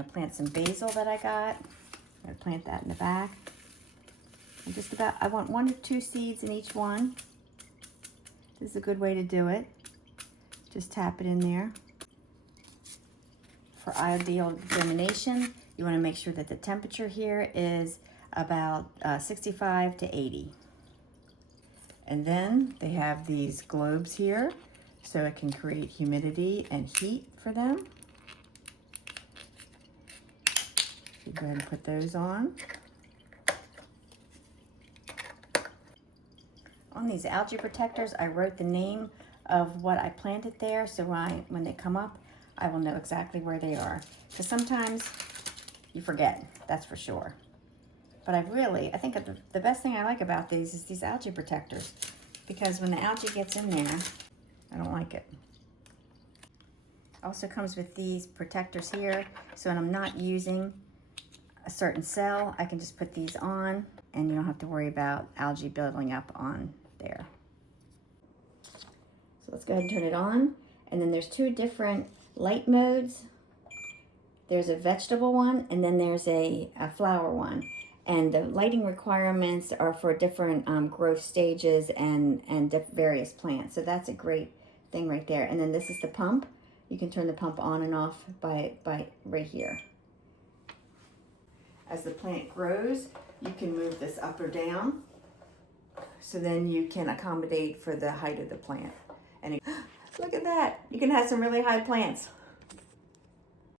going to plant some basil that I got. I'm going to plant that in the back. And I want 1 or 2 seeds in each one. This is a good way to do it. Just tap it in there. For ideal germination, you want to make sure that the temperature here is about 65 to 80. And then they have these globes here, so it can create humidity and heat for them. You go ahead and put those on. On these algae protectors, I wrote the name of what I planted there, so when they come up, I will know exactly where they are. Because sometimes you forget, that's for sure. But I think the best thing I like about these is these algae protectors, because when the algae gets in there, I don't like it. Also comes with these protectors here, so when I'm not using a certain cell, I can just put these on and you don't have to worry about algae building up on there. So let's go ahead and turn it on. And then there's 2 different light modes. There's a vegetable one, and then there's a flower one. And the lighting requirements are for different growth stages and various plants. So that's a great thing right there. And then this is the pump. You can turn the pump on and off by right here. As the plant grows, you can move this up or down. So then you can accommodate for the height of the plant. And look at that. You can have some really high plants.